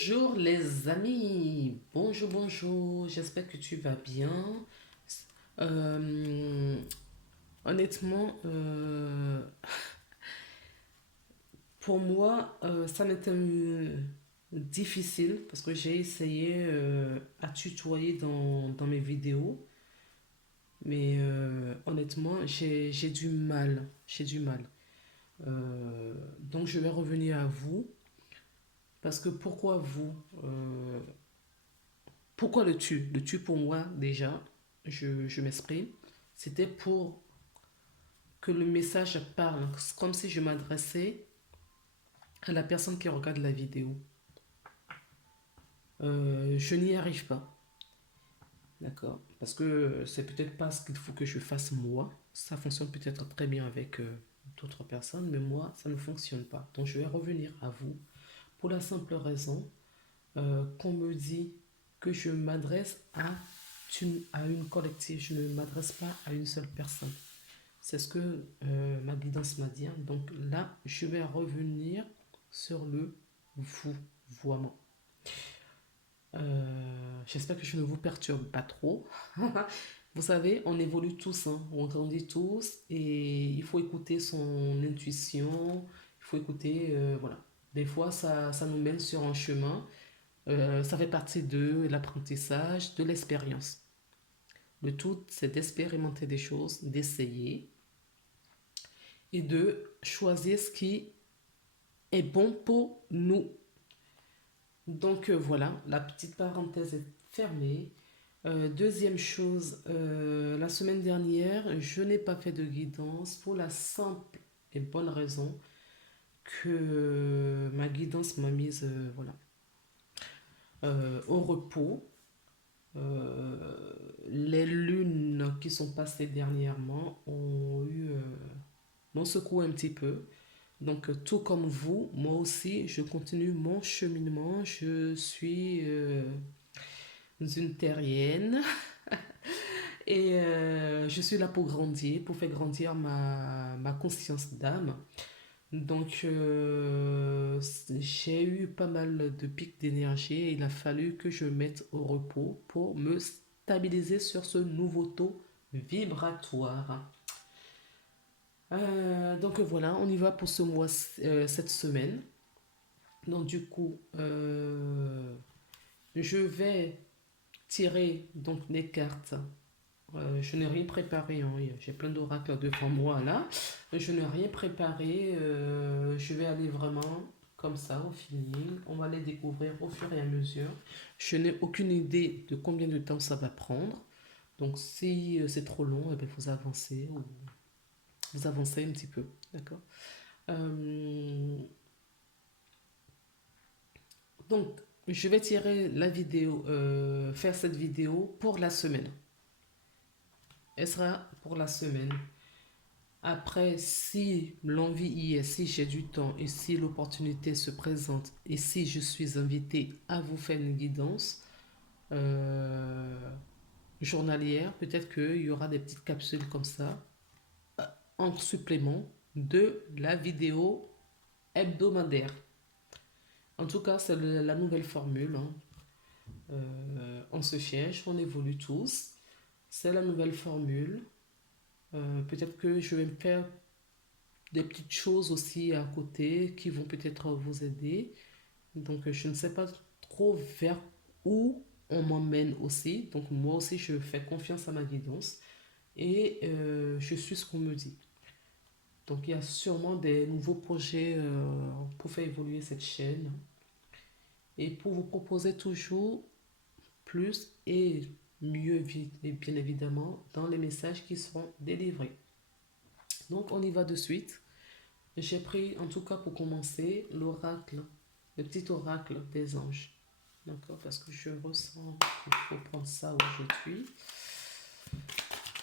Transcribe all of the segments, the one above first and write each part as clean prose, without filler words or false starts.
Bonjour les amis, bonjour, bonjour, j'espère que tu vas bien. Euh, honnêtement, pour moi, ça m'était difficile parce que j'ai essayé à tutoyer dans mes vidéos, mais honnêtement, j'ai du mal, j'ai du mal. Donc je vais revenir à vous parce que pourquoi vous? Pourquoi le tu? Le tu pour moi, déjà, je m'exprime, c'était pour que le message parle, comme si je m'adressais à la personne qui regarde la vidéo. Je n'y arrive pas, d'accord? Parce que c'est peut-être pas ce qu'il faut que je fasse moi. Ça fonctionne peut-être très bien avec d'autres personnes, mais moi, ça ne fonctionne pas. Donc je vais revenir à vous pour la simple raison qu'on me dit que je m'adresse à une collective, je ne m'adresse pas à une seule personne. C'est ce que ma guidance m'a dit, hein. Donc là, je vais revenir sur le vouvoiement. J'espère que je ne vous perturbe pas trop. Vous savez, on évolue tous, hein, on grandit tous et il faut écouter son intuition, il faut écouter, voilà. Des fois, ça nous mène sur un chemin. Ça fait partie de l'apprentissage, de l'expérience. Le tout, c'est d'expérimenter des choses, d'essayer et de choisir ce qui est bon pour nous. Donc voilà, la petite parenthèse est fermée. Deuxième chose, la semaine dernière, je n'ai pas fait de guidance pour la simple et bonne raison que ma guidance m'a mise voilà, au repos. Les lunes qui sont passées dernièrement m'ont secoué un petit peu. Donc, tout comme vous, moi aussi, je continue mon cheminement. Je suis une terrienne et je suis là pour grandir, pour faire grandir ma conscience d'âme. Donc, j'ai eu pas mal de pics d'énergie et il a fallu que je mette au repos pour me stabiliser sur ce nouveau taux vibratoire. Donc voilà, on y va pour ce mois, cette semaine. Donc du coup, je vais tirer donc les cartes. Je n'ai rien préparé, hein. J'ai plein d'oracles devant moi là. Je n'ai rien préparé. Je vais aller vraiment comme ça au feeling. On va les découvrir au fur et à mesure. Je n'ai aucune idée de combien de temps ça va prendre. Donc si c'est trop long, eh bien, vous avancez ou vous avancez un petit peu. D'accord. Euh, donc je vais tirer la vidéo, faire cette vidéo pour la semaine. Elle sera pour la semaine. Après, si l'envie y est, si j'ai du temps et si l'opportunité se présente et si je suis invitée à vous faire une guidance euh, journalière, peut-être qu'il y aura des petites capsules comme ça en supplément de la vidéo hebdomadaire. En tout cas, c'est la nouvelle formule, hein. On se cherche, on évolue tous. C'est la nouvelle formule. Peut-être que je vais me faire des petites choses aussi à côté qui vont peut-être vous aider. Donc, je ne sais pas trop vers où on m'emmène aussi. Donc, moi aussi, je fais confiance à ma guidance et je suis ce qu'on me dit. Donc, il y a sûrement des nouveaux projets pour faire évoluer cette chaîne et pour vous proposer toujours plus et mieux, et bien évidemment, dans les messages qui seront délivrés. Donc, on y va de suite. J'ai pris, en tout cas pour commencer, l'oracle, le petit oracle des anges. D'accord? Parce que je ressens qu'il faut prendre ça aujourd'hui.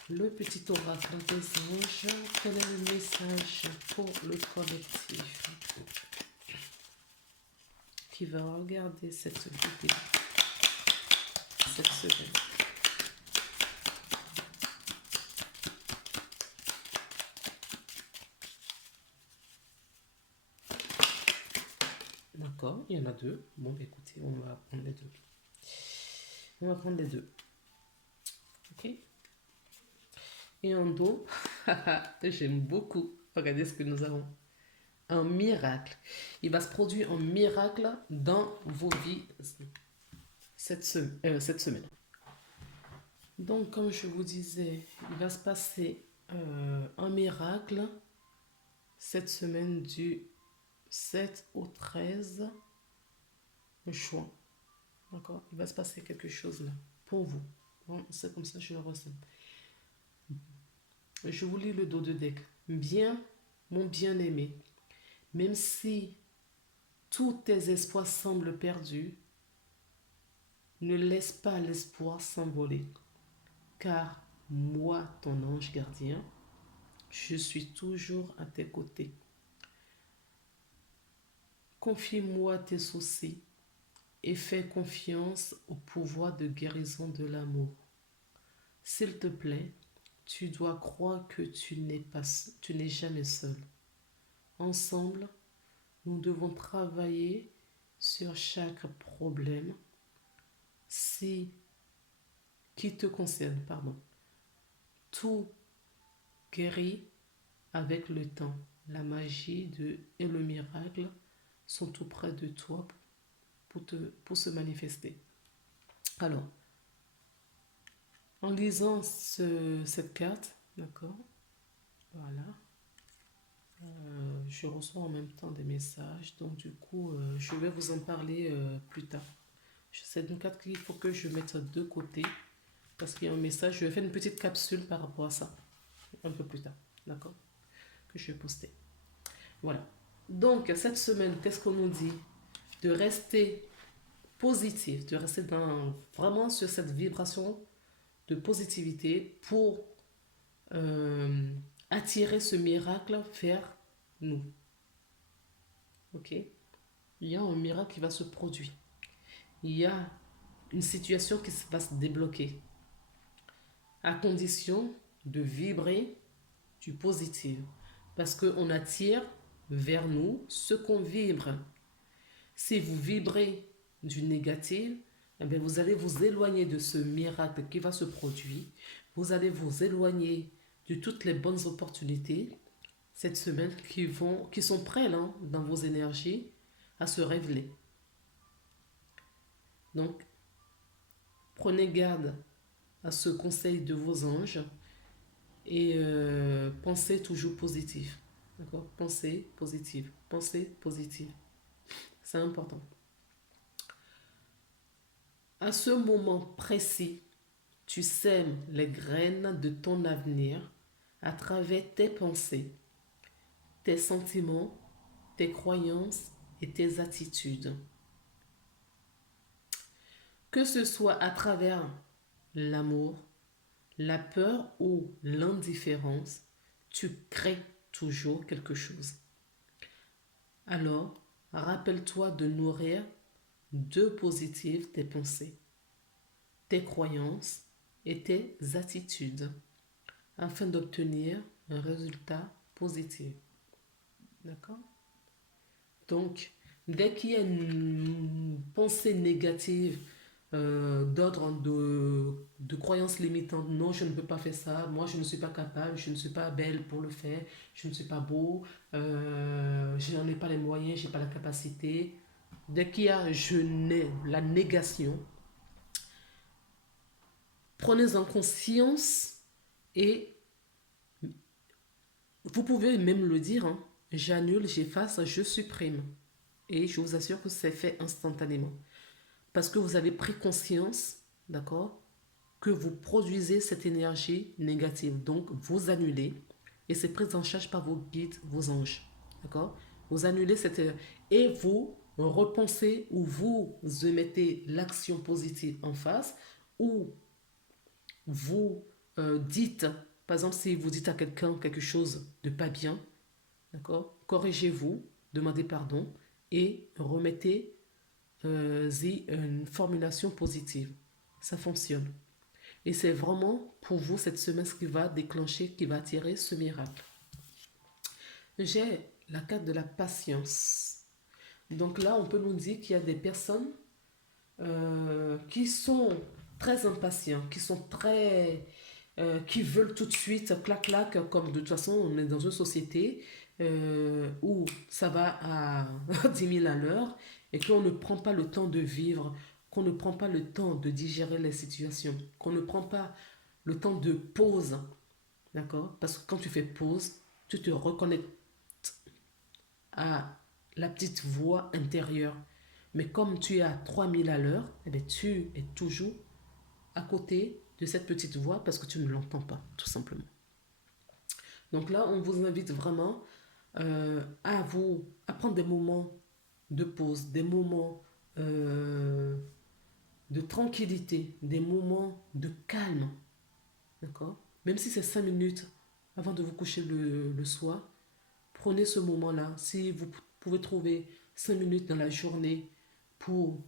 Le petit oracle des anges, quel est le message pour le collectif qui va regarder cette vidéo cette semaine? D'accord. D'accord, il y en a deux. Bon, bah, écoutez, on va prendre les deux. On va prendre les deux. Ok. Et en dos, j'aime beaucoup. Regardez ce que nous avons. Un miracle. Il va se produire un miracle dans vos vies cette semaine. Donc, comme je vous disais, il va se passer un miracle cette semaine du 7 au 13 juin. D'accord? Il va se passer quelque chose là pour vous. Bon, c'est comme ça que je le ressens. Je vous lis le dos de deck. Bien, mon bien-aimé, même si tous tes espoirs semblent perdus, ne laisse pas l'espoir s'envoler. Car moi, ton ange gardien, je suis toujours à tes côtés. Confie-moi tes soucis et fais confiance au pouvoir de guérison de l'amour. S'il te plaît, tu dois croire que tu n'es jamais seul. Ensemble, nous devons travailler sur chaque problème qui te concerne, pardon. Tout guérit avec le temps. La magie et le miracle sont tout près de toi pour se manifester. Alors, en lisant cette carte, d'accord, voilà, je reçois en même temps des messages, donc du coup, je vais vous en parler plus tard. C'est une carte qu'il faut que je mette de côté parce qu'il y a un message. Je vais faire une petite capsule par rapport à ça un peu plus tard, d'accord, que je vais poster. Voilà. Donc, cette semaine, qu'est-ce qu'on nous dit? De rester positif, de rester vraiment sur cette vibration de positivité pour attirer ce miracle vers nous. Ok? Il y a un miracle qui va se produire. Il y a une situation qui va se débloquer à condition de vibrer du positif. Parce qu'on attire vers nous ce qu'on vibre. Si vous vibrez du négatif, eh bien vous allez vous éloigner de ce miracle qui va se produire. Vous allez vous éloigner de toutes les bonnes opportunités cette semaine qui sont prêtes là, dans vos énergies à se révéler. Donc, prenez garde à ce conseil de vos anges et pensez toujours positif. D'accord? Pensez positive. Pensez positive. C'est important. À ce moment précis, tu sèmes les graines de ton avenir à travers tes pensées, tes sentiments, tes croyances et tes attitudes. Que ce soit à travers l'amour, la peur ou l'indifférence, tu crées toujours quelque chose. Alors, rappelle-toi de nourrir de positif tes pensées, tes croyances et tes attitudes afin d'obtenir un résultat positif. D'accord? Donc, dès qu'il y a une pensée négative d'ordre de croyances limitantes, non, je ne peux pas faire ça, moi je ne suis pas capable, je ne suis pas belle pour le faire, je ne suis pas beau, je n'en ai pas les moyens, je n'ai pas la capacité. Dès qu'il y a je n'ai la négation, prenez en conscience et vous pouvez même le dire, hein, j'annule, j'efface, je supprime. Et je vous assure que c'est fait instantanément. Parce que vous avez pris conscience, d'accord, que vous produisez cette énergie négative. Donc, vous annulez. Et c'est pris en charge par vos guides, vos anges. D'accord? Vous annulez cette... Et vous repensez ou vous émettez l'action positive en face ou vous dites, par exemple, si vous dites à quelqu'un quelque chose de pas bien, d'accord, corrigez-vous, demandez pardon et remettez une formulation positive. Ça fonctionne. Et c'est vraiment pour vous cette semaine ce qui va déclencher, qui va attirer ce miracle. J'ai la carte de la patience. Donc là, on peut nous dire qu'il y a des personnes qui sont très impatients, qui sont très qui veulent tout de suite, clac, clac, comme de toute façon, on est dans une société où ça va à 10 000 à l'heure et qu'on ne prend pas le temps de vivre, qu'on ne prend pas le temps de digérer les situations, qu'on ne prend pas le temps de pause, d'accord? Parce que quand tu fais pause, tu te reconnectes à la petite voix intérieure. Mais comme tu es à 3 000 à l'heure, eh bien, tu es toujours à côté de cette petite voix parce que tu ne l'entends pas, tout simplement. Donc là, on vous invite vraiment à prendre des moments de pause, des moments de tranquillité, des moments de calme, d'accord? Même si c'est 5 minutes avant de vous coucher le soir, prenez ce moment-là. Si vous pouvez trouver 5 minutes dans la journée pour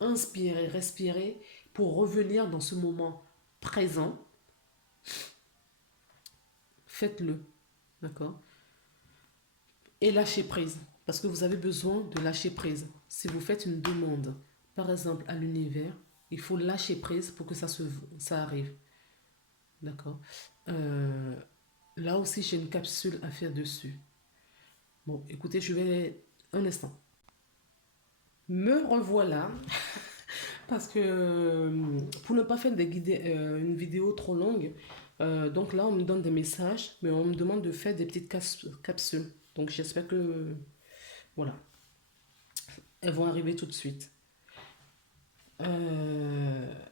inspirer, respirer, pour revenir dans ce moment présent, faites-le, d'accord? Et lâchez prise, parce que vous avez besoin de lâcher prise. Si vous faites une demande, par exemple, à l'univers, il faut lâcher prise pour que ça arrive, d'accord? Euh, Là aussi, j'ai une capsule à faire dessus. Bon, écoutez, je vais... Un instant. Me revoilà, parce que pour ne pas faire une vidéo trop longue, donc là, on me donne des messages, mais on me demande de faire des petites capsules. Donc j'espère que, voilà, elles vont arriver tout de suite.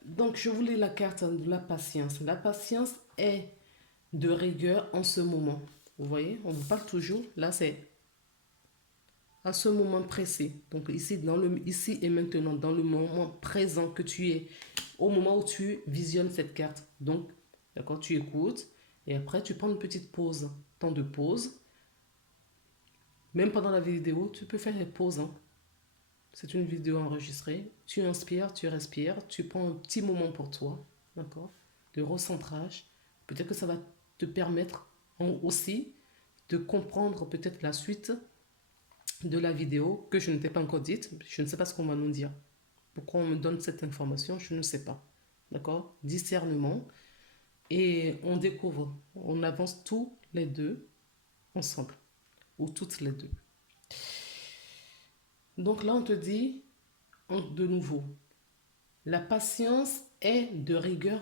Donc je voulais la carte de la patience. La patience est de rigueur en ce moment. Vous voyez, on vous parle toujours. Là, c'est à ce moment précis. Donc ici, ici et maintenant, dans le moment présent que tu es, au moment où tu visionnes cette carte. Donc, d'accord, tu écoutes et après tu prends une petite pause. Temps de pause. Même pendant la vidéo, tu peux faire des pauses, hein. C'est une vidéo enregistrée. Tu inspires, tu respires, tu prends un petit moment pour toi, d'accord, de recentrage. Peut-être que ça va te permettre aussi de comprendre peut-être la suite de la vidéo que je ne t'ai pas encore dite. Je ne sais pas ce qu'on va nous dire. Pourquoi on me donne cette information, je ne sais pas. D'accord? Discernement. Et on découvre, on avance tous les deux ensemble. Ou toutes les deux. Donc là, on te dit de nouveau, la patience est de rigueur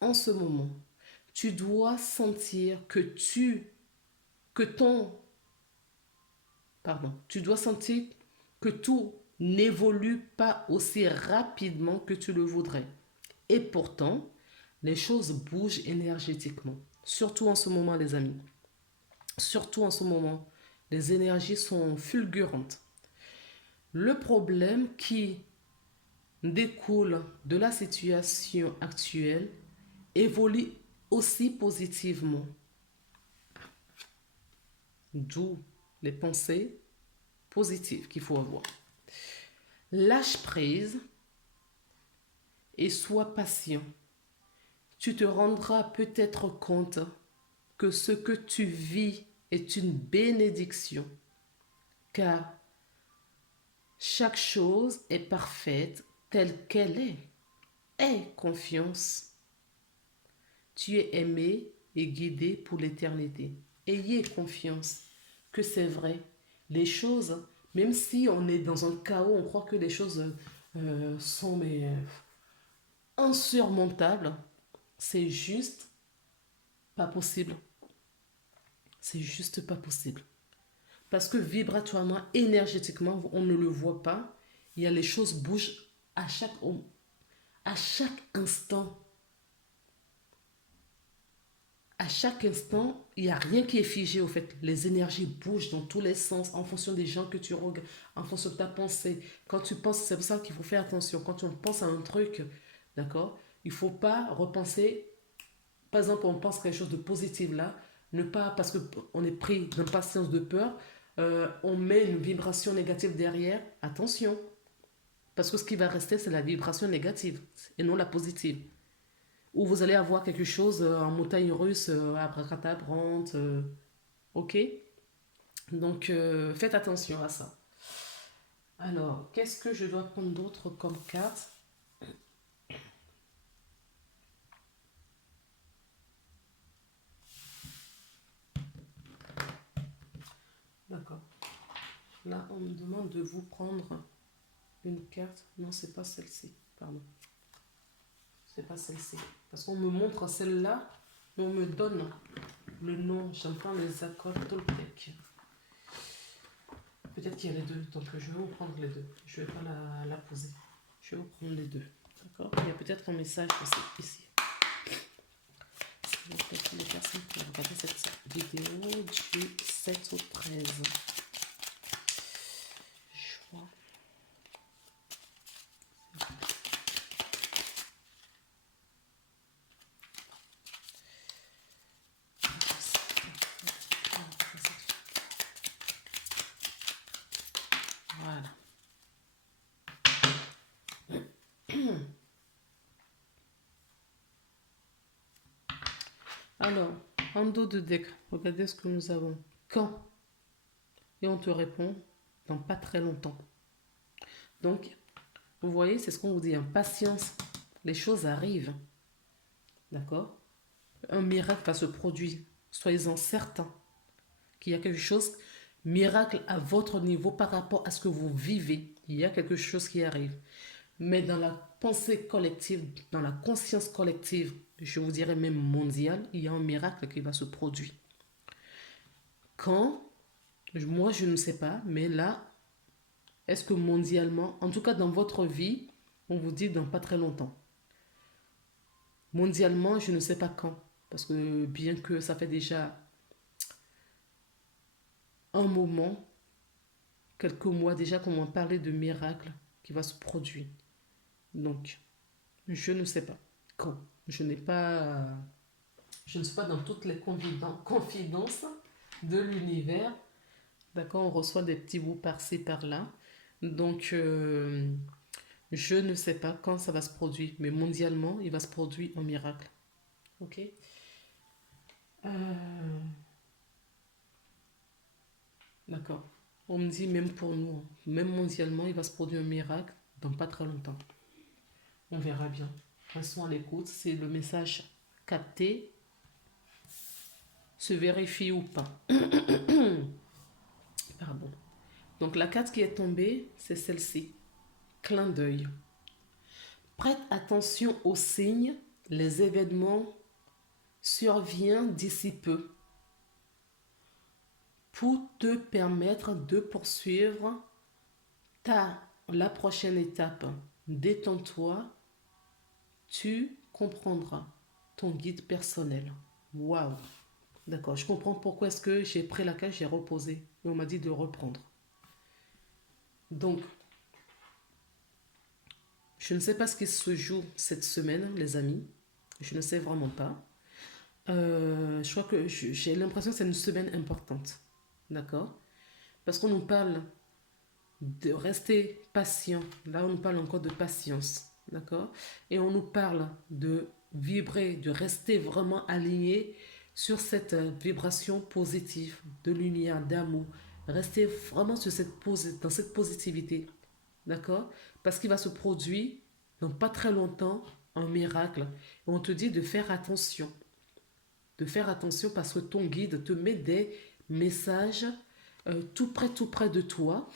en ce moment. Tu dois sentir que ton, pardon, tu dois sentir que tout n'évolue pas aussi rapidement que tu le voudrais. Et pourtant, les choses bougent énergétiquement. Surtout en ce moment, les amis. Surtout en ce moment, les énergies sont fulgurantes. Le problème qui découle de la situation actuelle évolue aussi positivement. D'où les pensées positives qu'il faut avoir. Lâche prise et sois patient. Tu te rendras peut-être compte que ce que tu vis est une bénédiction, car chaque chose est parfaite telle qu'elle est. Aie confiance. Tu es aimé et guidé pour l'éternité. Ayez confiance que c'est vrai. Les choses, même si on est dans un chaos, on croit que les choses sont insurmontables, c'est juste pas possible. C'est juste pas possible. Parce que vibratoirement, énergétiquement, on ne le voit pas. Il y a les choses bougent à chaque instant. À chaque instant, il n'y a rien qui est figé au fait. Les énergies bougent dans tous les sens en fonction des gens que tu regardes, en fonction de ta pensée. Quand tu penses, c'est pour ça qu'il faut faire attention. Quand on pense à un truc, d'accord, il ne faut pas repenser. Par exemple, on pense quelque chose de positif là, ne pas, parce qu'on est pris d'impatience, de peur, on met une vibration négative derrière. Attention, parce que ce qui va rester, c'est la vibration négative et non la positive. Ou vous allez avoir quelque chose en montagne russe, abracadabrante, ok? Donc, faites attention à ça. Alors, qu'est-ce que je dois prendre d'autre comme carte? D'accord. Là, on me demande de vous prendre une carte. Non, c'est pas celle-ci. Pardon. C'est pas celle-ci. Parce qu'on me montre celle-là, mais on me donne le nom. J'entends les accords Toltec. Peut-être qu'il y a les deux. Donc, je vais vous prendre les deux. Je vais pas la poser. Je vais vous prendre les deux. D'accord? Il y a peut-être un message aussi ici. S'il vous plaît, pour les personnes qui ont regardé cette vidéo du 7 au 13 juin. Voilà. Alors, en dos de deck, regardez ce que nous avons. Quand? Et on te répond dans pas très longtemps. Donc, vous voyez, c'est ce qu'on vous dit, hein, patience. Les choses arrivent. D'accord? Un miracle va se produire. Soyez-en certains qu'il y a quelque chose, miracle à votre niveau par rapport à ce que vous vivez. Il y a quelque chose qui arrive. Mais dans la pensée collective, dans la conscience collective, je vous dirais même mondiale, il y a un miracle qui va se produire. Quand? Moi, je ne sais pas, mais là, est-ce que mondialement, en tout cas dans votre vie, on vous dit dans pas très longtemps. Mondialement, je ne sais pas quand. Parce que bien que ça fait déjà un moment, quelques mois déjà qu'on m'a parlé de miracle qui va se produire. Donc, je ne sais pas quand. Je ne suis pas dans toutes les confidences de l'univers. D'accord, on reçoit des petits bouts par-ci, par-là. Donc, je ne sais pas quand ça va se produire, mais mondialement, il va se produire un miracle. Ok. D'accord. On me dit même pour nous, hein, même mondialement, il va se produire un miracle dans pas très longtemps. On verra bien. Restons à l'écoute. Si le message capté se vérifie ou pas. Pardon. Donc la carte qui est tombée, c'est celle-ci. Clin d'œil. Prête attention aux signes. Les événements surviennent d'ici peu pour te permettre de poursuivre la prochaine étape. Détends-toi, tu comprendras ton guide personnel. Waouh! D'accord, je comprends pourquoi est-ce que j'ai pris la cage, j'ai reposé. Et on m'a dit de reprendre. Donc, je ne sais pas ce qui se joue cette semaine, les amis. Je ne sais vraiment pas. Je crois que j'ai l'impression que c'est une semaine importante. D'accord? Parce qu'on nous parle de rester patient. Là, on nous parle encore de patience. D'accord? Et on nous parle de vibrer, de rester vraiment aligné sur cette vibration positive, de lumière, d'amour. Rester vraiment dans cette positivité. D'accord? Parce qu'il va se produire dans pas très longtemps un miracle. Et on te dit de faire attention. De faire attention parce que ton guide te met des messages tout près de toi.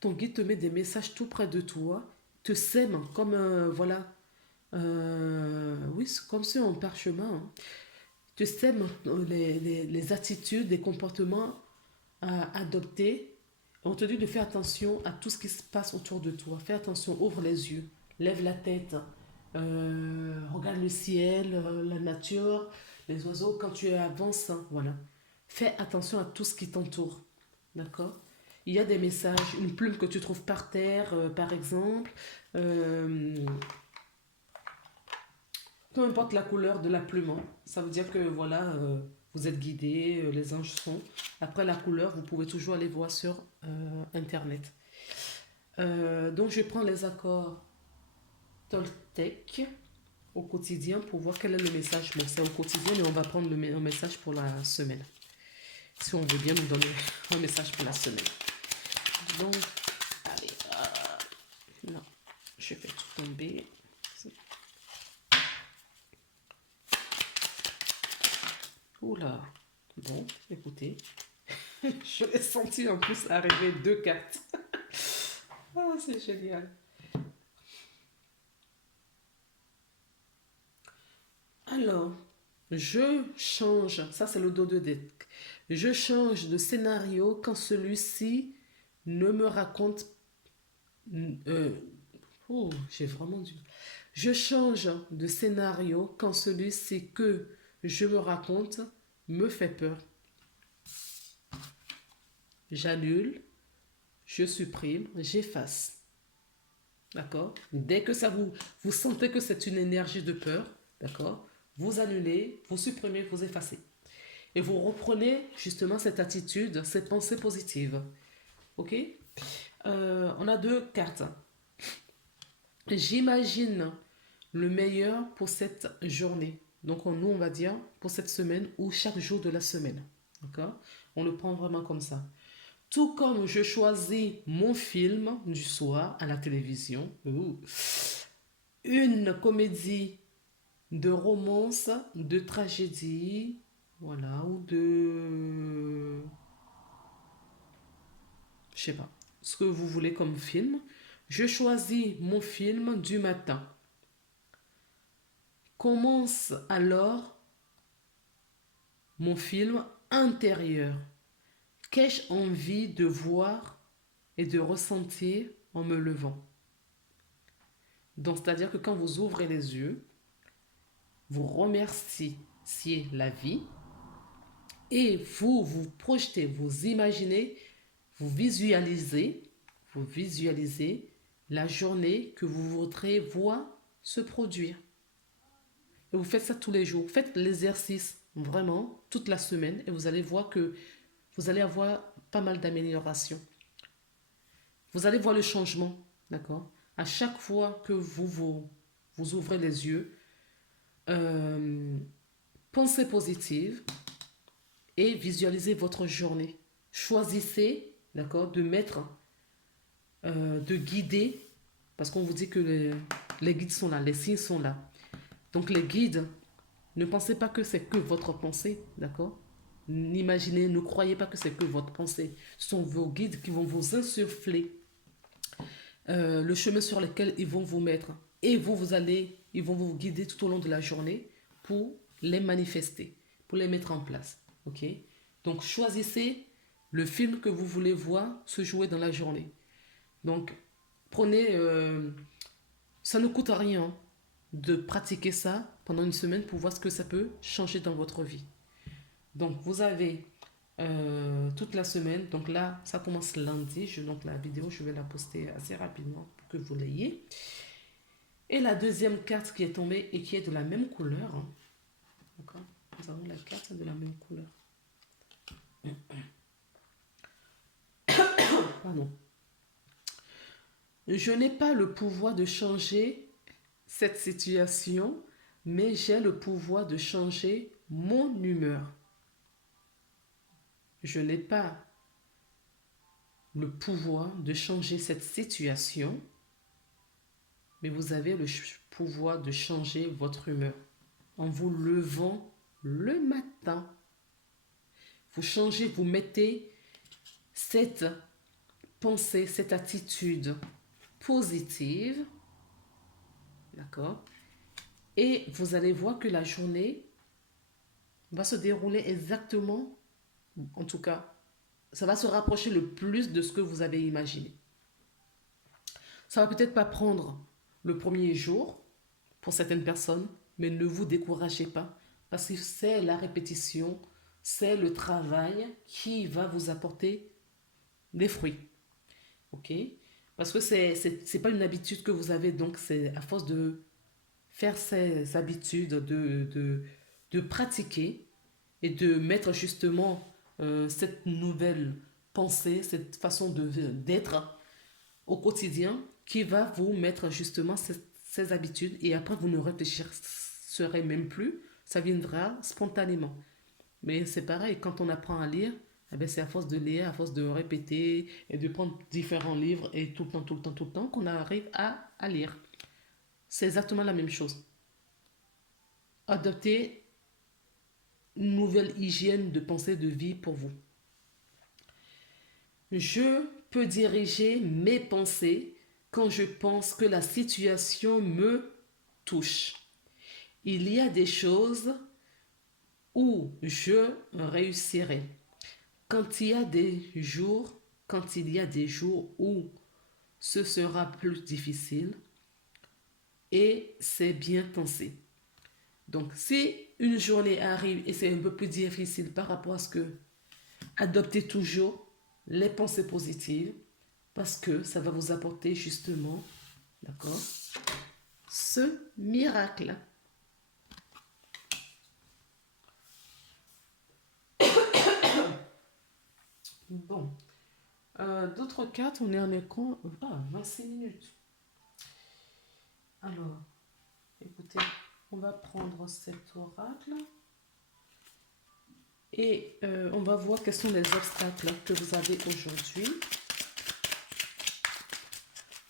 Ton guide te met des messages tout près de toi, te sème comme voilà, oui, c'est comme si un parchemin, hein. Te sème les attitudes, les comportements à adopter. On te dit de faire attention à tout ce qui se passe autour de toi. Fais attention, ouvre les yeux, lève la tête, regarde le ciel, la nature, les oiseaux. Quand tu avances, hein, voilà. Fais attention à tout ce qui t'entoure. D'accord? Il y a des messages, une plume que tu trouves par terre, par exemple. Euh, Peu importe la couleur de la plume, hein. Ça veut dire que voilà, vous êtes guidé, les anges sont. Après la couleur, vous pouvez toujours aller voir sur Internet. Donc je prends les accords Toltec au quotidien pour voir quel est le message. Bon, c'est au quotidien, mais on va prendre le message pour la semaine. si on veut bien nous donner un message pour la semaine. Donc, allez, non, je fais tout tomber. Oula, bon, écoutez, je l'ai senti en plus arriver 2 cartes. Ah, c'est génial. Alors, je change, ça c'est le dos de deck. Je change de scénario quand celui-ci ne me raconte. euh, oh, j'ai vraiment du. Je change de scénario quand celui-ci que je me raconte me fait peur. J'annule, je supprime, j'efface. D'accord? Dès que ça vous sentez que c'est une énergie de peur, d'accord? Vous annulez, vous supprimez, vous effacez. Et vous reprenez justement cette attitude, cette pensée positive. Ok? On a 2 cartes. J'imagine le meilleur pour cette journée. Donc nous, on va dire pour cette semaine ou chaque jour de la semaine. D'accord? On le prend vraiment comme ça. Tout comme je choisis mon film du soir à la télévision, une comédie de romance, de tragédie, voilà, ou de... Je sais pas, ce que vous voulez comme film. Je choisis mon film du matin. Commence alors mon film intérieur. Qu'ai-je envie de voir et de ressentir en me levant? Donc, c'est-à-dire que quand vous ouvrez les yeux, vous remerciez la vie et vous projetez, vous visualisez la journée que vous voudrez voir se produire. Et vous faites ça tous les jours. Faites l'exercice vraiment toute la semaine et vous allez voir que vous allez avoir pas mal d'améliorations. Vous allez voir le changement, d'accord? À chaque fois que vous ouvrez les yeux, euh, pensez positive et visualisez votre journée. Choisissez, d'accord, de mettre, de guider, parce qu'on vous dit que les guides sont là, les signes sont là. Donc les guides, ne pensez pas que c'est que votre pensée, d'accord? N'imaginez, ne croyez pas que c'est que votre pensée. Ce sont vos guides qui vont vous insuffler le chemin sur lequel ils vont vous mettre. Et ils vont vous guider tout au long de la journée pour les manifester, pour les mettre en place. Ok? Donc choisissez le film que vous voulez voir se jouer dans la journée. Donc prenez, ça ne coûte rien de pratiquer ça pendant une semaine pour voir ce que ça peut changer dans votre vie. Donc vous avez toute la semaine. Donc là, ça commence lundi. Donc la vidéo, je vais la poster assez rapidement pour que vous l'ayez. Et la deuxième carte qui est tombée et qui est de la même couleur. Hein. D'accord? Nous avons la carte de la même couleur. Pardon. Je n'ai pas le pouvoir de changer cette situation, mais j'ai le pouvoir de changer mon humeur. Je n'ai pas le pouvoir de changer cette situation, mais vous avez le pouvoir de changer votre humeur. En vous levant le matin, vous changez, vous mettez cette pensée, cette attitude positive, d'accord? Et vous allez voir que la journée va se dérouler exactement, en tout cas, ça va se rapprocher le plus de ce que vous avez imaginé. Ça va peut-être pas prendre le premier jour pour certaines personnes, mais ne vous découragez pas parce que c'est la répétition, c'est le travail qui va vous apporter des fruits. Ok? Parce que c'est pas une habitude que vous avez, donc c'est à force de faire ces habitudes, de pratiquer et de mettre justement cette nouvelle pensée, cette façon d'être au quotidien qui va vous mettre justement ces habitudes et après vous ne réfléchirez même plus, ça viendra spontanément. Mais c'est pareil, quand on apprend à lire, Eh bien, c'est à force de lire, à force de répéter et de prendre différents livres et tout le temps, tout le temps, tout le temps qu'on arrive à lire. C'est exactement la même chose. Adopter une nouvelle hygiène de pensée de vie pour vous. Je peux diriger mes pensées quand je pense que la situation me touche. Il y a des choses où je réussirai. Quand il y a des jours, quand il y a des jours où ce sera plus difficile et c'est bien pensé. Donc, si une journée arrive et c'est un peu plus difficile par rapport à ce que, adoptez toujours les pensées positives parce que ça va vous apporter justement, d'accord, ce miracle. Bon, d'autres cartes, on est en écran. Ah, 26 minutes. Alors, écoutez, on va prendre cet oracle et on va voir quels sont les obstacles que vous avez aujourd'hui.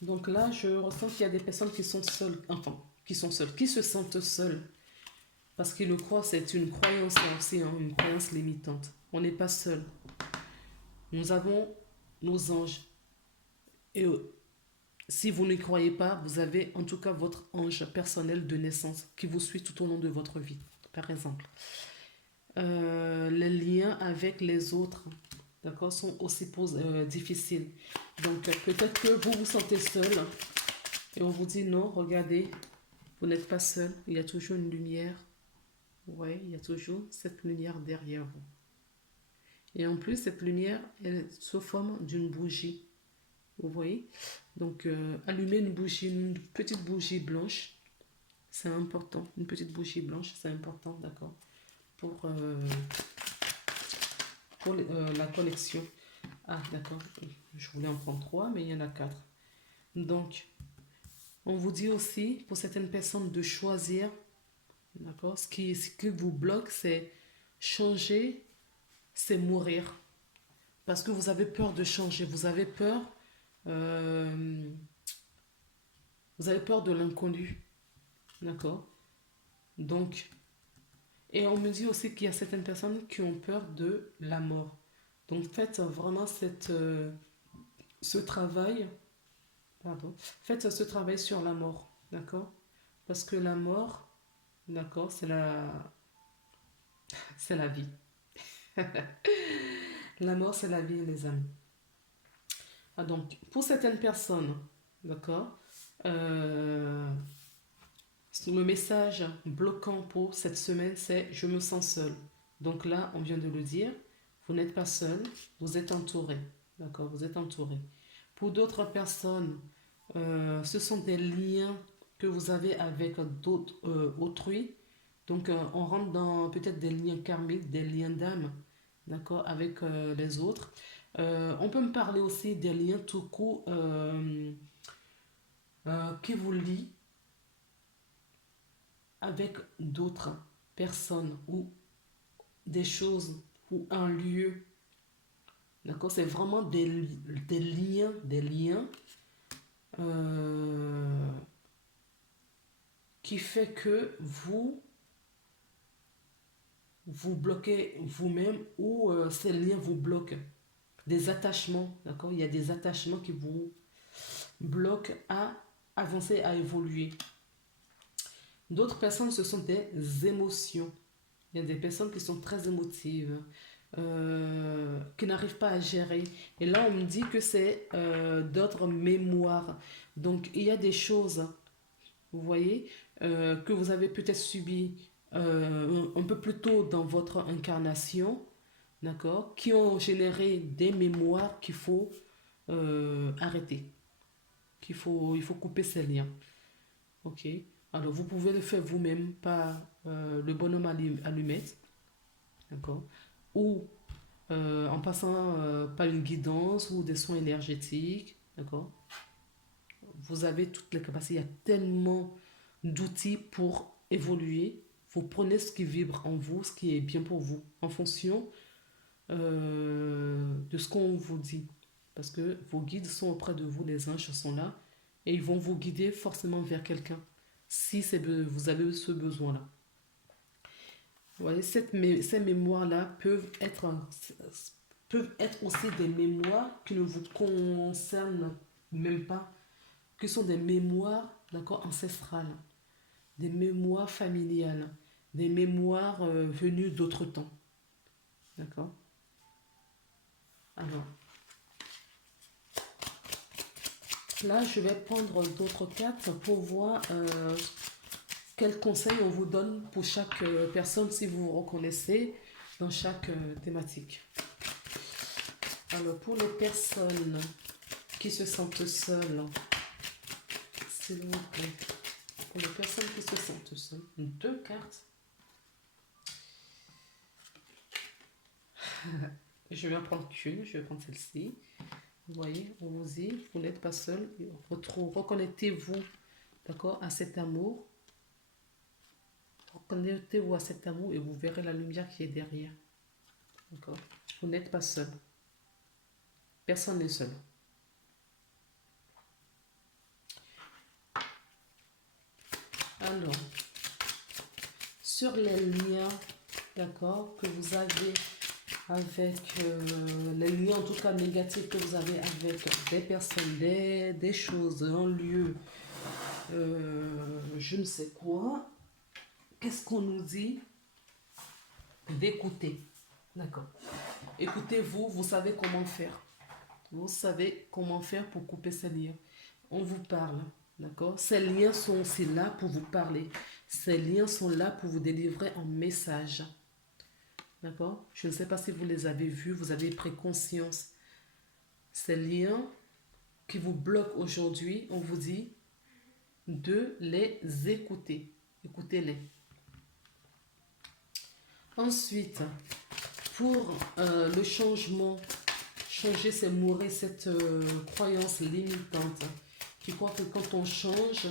Donc là, je ressens qu'il y a des personnes qui sont seules, enfin, qui sont seules, qui se sentent seules. Parce qu'ils le croient, c'est une croyance aussi, hein, une croyance limitante. On n'est pas seul. Nous avons nos anges. Et si vous ne croyez pas, vous avez en tout cas votre ange personnel de naissance qui vous suit tout au long de votre vie, par exemple. Les liens avec les autres, d'accord, sont aussi difficiles. Donc peut-être que vous vous sentez seul et on vous dit non, regardez, vous n'êtes pas seul, il y a toujours une lumière. Oui, il y a toujours cette lumière derrière vous. Et en plus, cette lumière, elle se forme d'une bougie. Vous voyez? Donc, allumer une bougie, une petite bougie blanche, c'est important. Une petite bougie blanche, c'est important, d'accord? Pour la connexion. Ah, d'accord. Je voulais en prendre 3, mais il y en a 4. Donc, on vous dit aussi, pour certaines personnes, de choisir, d'accord? Ce qui vous bloque, c'est changer, c'est mourir. Parce que vous avez peur de changer, euh, vous avez peur de l'inconnu, d'accord? Donc, et on me dit aussi qu'il y a certaines personnes qui ont peur de la mort. Donc, faites vraiment ce travail, pardon, faites ce travail sur la mort, d'accord? Parce que la mort, d'accord, c'est la vie. La mort, c'est la vie, les amis. Ah, donc, pour certaines personnes, d'accord, euh, le message bloquant pour cette semaine, c'est je me sens seul. Donc là, on vient de le dire, vous n'êtes pas seul, vous êtes entouré. D'accord, vous êtes entouré. Pour d'autres personnes, ce sont des liens que vous avez avec d'autres autrui. Donc on rentre dans peut-être des liens karmiques, des liens d'âme, d'accord, avec les autres. On peut me parler aussi des liens tout court qui vous lient avec d'autres personnes ou des choses ou un lieu. D'accord? C'est vraiment des liens euh, qui fait que vous bloquez vous-même ou ces liens vous bloquent. Des attachements, d'accord? Il y a des attachements qui vous bloquent à avancer, à évoluer. D'autres personnes, ce sont des émotions. Il y a des personnes qui sont très émotives, qui n'arrivent pas à gérer. Et là, on me dit que c'est d'autres mémoires. Donc, il y a des choses, vous voyez, que vous avez peut-être subies un peu plus tôt dans votre incarnation, d'accord, qui ont généré des mémoires qu'il faut arrêter, il faut couper ces liens. Ok? Alors, vous pouvez le faire vous-même par le bonhomme allumette, d'accord? Ou en passant par une guidance ou des soins énergétiques, d'accord? Vous avez toutes les capacités, il y a tellement d'outils pour évoluer. Vous prenez ce qui vibre en vous, ce qui est bien pour vous, en fonction de ce qu'on vous dit. Parce que vos guides sont auprès de vous, les anges sont là, et ils vont vous guider forcément vers quelqu'un, si vous avez ce besoin-là. Vous voyez, ces mémoires-là peuvent être aussi des mémoires qui ne vous concernent même pas, qui sont des mémoires, d'accord, ancestrales, des mémoires familiales, des mémoires venues d'autres temps. D'accord. Alors, là, je vais prendre d'autres cartes pour voir quels conseils on vous donne pour chaque personne, si vous vous reconnaissez dans chaque thématique. Alors, pour les personnes qui se sentent seules, s'il vous plaît, pour les personnes qui se sentent seules, 2 cartes. Je vais en prendre qu'une, je vais prendre celle-ci. Vous voyez, on vous dit, vous n'êtes pas seul. Reconnectez-vous, d'accord, à cet amour. Reconnectez-vous à cet amour et vous verrez la lumière qui est derrière. D'accord. Vous n'êtes pas seul. Personne n'est seul. Alors, sur les liens, d'accord, que vous avez avec les liens en tout cas négatifs que vous avez avec des personnes, des choses, un lieu, je ne sais quoi, qu'est-ce qu'on nous dit? D'écouter. D'accord. Écoutez-vous, vous savez comment faire. Vous savez comment faire pour couper ces liens. On vous parle, d'accord? Ces liens sont aussi là pour vous parler. Ces liens sont là pour vous délivrer un message. D'accord? Je ne sais pas si vous les avez vus, vous avez pris conscience. Ces liens qui vous bloquent aujourd'hui, on vous dit de les écouter. Écoutez-les. Ensuite, pour le changement, changer, c'est mourir cette croyance limitante qui croit que quand on change,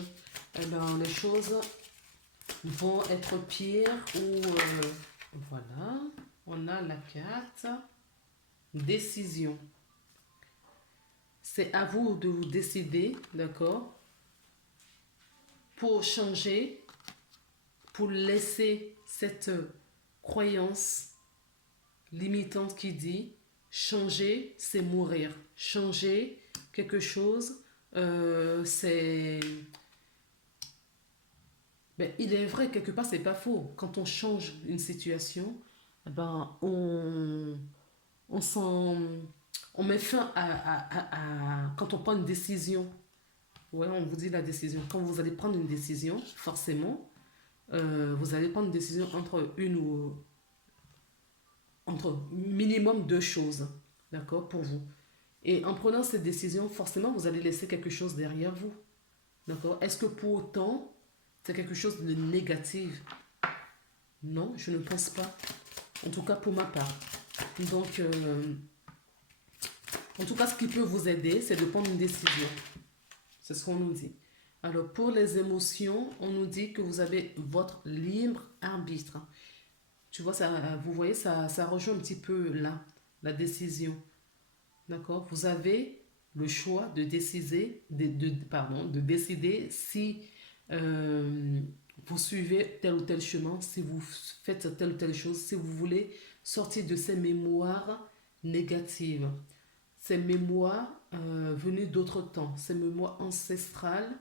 eh ben, les choses vont être pires ou voilà, on a la carte décision. C'est à vous de vous décider, d'accord, pour changer, pour laisser cette croyance limitante qui dit changer, c'est mourir. Changer quelque chose, c'est... Ben, il est vrai, quelque part, c'est pas faux. Quand on change une situation, ben, on s'en... On met fin quand on prend une décision. Ouais, on vous dit la décision. Quand vous allez prendre une décision, forcément, vous allez prendre une décision entre minimum 2 choses, d'accord, pour vous. Et en prenant cette décision, forcément, vous allez laisser quelque chose derrière vous, d'accord. Est-ce que pour autant, c'est quelque chose de négatif? Non, je ne pense pas. En tout cas, pour ma part. Donc, en tout cas, ce qui peut vous aider, c'est de prendre une décision. C'est ce qu'on nous dit. Alors, pour les émotions, on nous dit que vous avez votre libre arbitre. Tu vois, ça, vous voyez, ça rejoint un petit peu là, la décision. D'accord? Vous avez le choix de décider, de décider si vous suivez tel ou tel chemin, si vous faites telle ou telle chose, si vous voulez sortir de ces mémoires négatives, ces mémoires venues d'autres temps, ces mémoires ancestrales.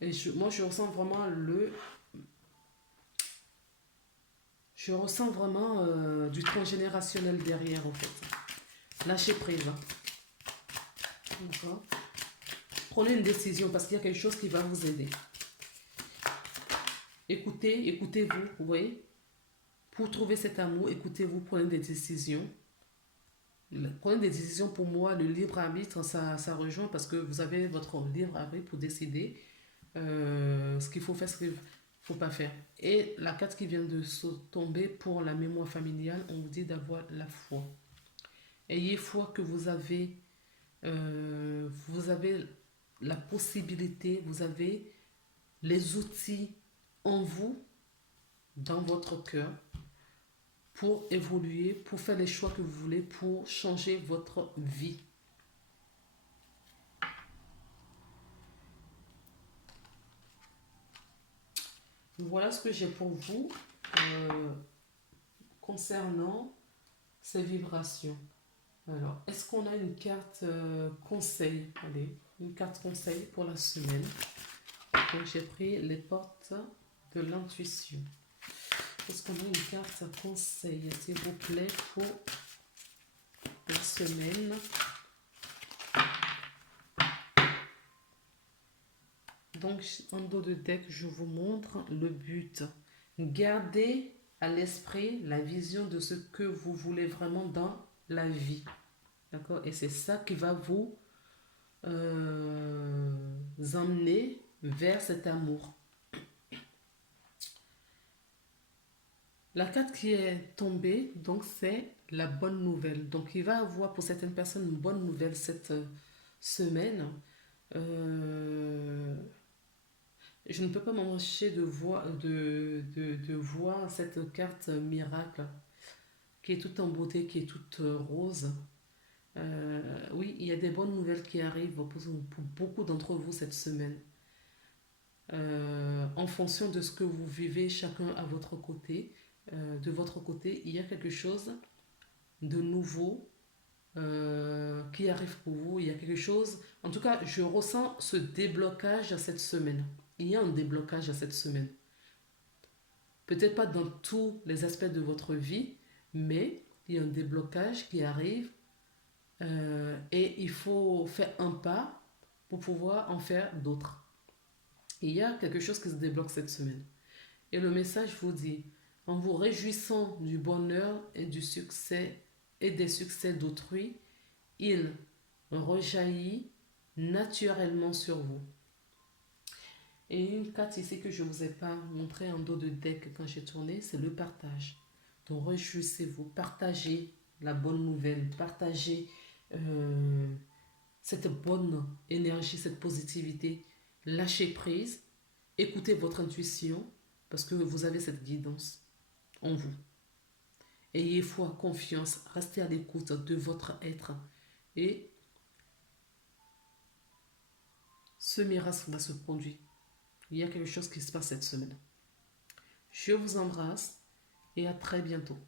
Et moi, je ressens vraiment du transgénérationnel derrière, en fait. Lâchez prise. D'accord. Prenez une décision parce qu'il y a quelque chose qui va vous aider. Écoutez-vous, vous voyez. Pour trouver cet amour, écoutez-vous, prenez des décisions. Prenez des décisions, pour moi, le libre arbitre, ça rejoint parce que vous avez votre libre arbitre pour décider ce qu'il faut faire, ce qu'il ne faut pas faire. Et la carte qui vient de tomber pour la mémoire familiale, on vous dit d'avoir la foi. Ayez foi que vous avez la possibilité, vous avez les outils en vous, dans votre cœur, pour évoluer, pour faire les choix que vous voulez, pour changer votre vie. Voilà ce que j'ai pour vous concernant ces vibrations. Alors, est-ce qu'on a une carte conseil? Allez, une carte conseil pour la semaine. Donc, j'ai pris les portes de l'intuition. Est-ce qu'on a une carte conseil, s'il vous plaît, pour la semaine? Donc, en dos de deck, je vous montre le but. Gardez à l'esprit la vision de ce que vous voulez vraiment dans la vie. D'accord? Et c'est ça qui va vous emmener vers cet amour. La carte qui est tombée, donc c'est la bonne nouvelle. Donc il va avoir pour certaines personnes une bonne nouvelle cette semaine. Je ne peux pas m'empêcher de voir cette carte miracle qui est toute en beauté, qui est toute rose. Oui, il y a des bonnes nouvelles qui arrivent pour beaucoup d'entre vous cette semaine. En fonction de ce que vous vivez chacun à votre côté, de votre côté, il y a quelque chose de nouveau qui arrive pour vous. Il y a quelque chose, en tout cas, je ressens ce déblocage cette semaine. Il y a un déblocage cette semaine. Peut-être pas dans tous les aspects de votre vie, mais il y a un déblocage qui arrive et il faut faire un pas pour pouvoir en faire d'autres. Il y a quelque chose qui se débloque cette semaine. Et le message vous dit, en vous réjouissant du bonheur et du succès et des succès d'autrui, il rejaillit naturellement sur vous. Et une carte ici que je ne vous ai pas montré en dos de deck quand j'ai tourné, c'est le partage. Donc réjouissez-vous, partagez la bonne nouvelle, partagez cette bonne énergie, cette positivité. Lâchez prise, écoutez votre intuition parce que vous avez cette guidance en vous. Ayez foi, confiance, restez à l'écoute de votre être et ce miracle va se produire. Il y a quelque chose qui se passe cette semaine. Je vous embrasse et à très bientôt.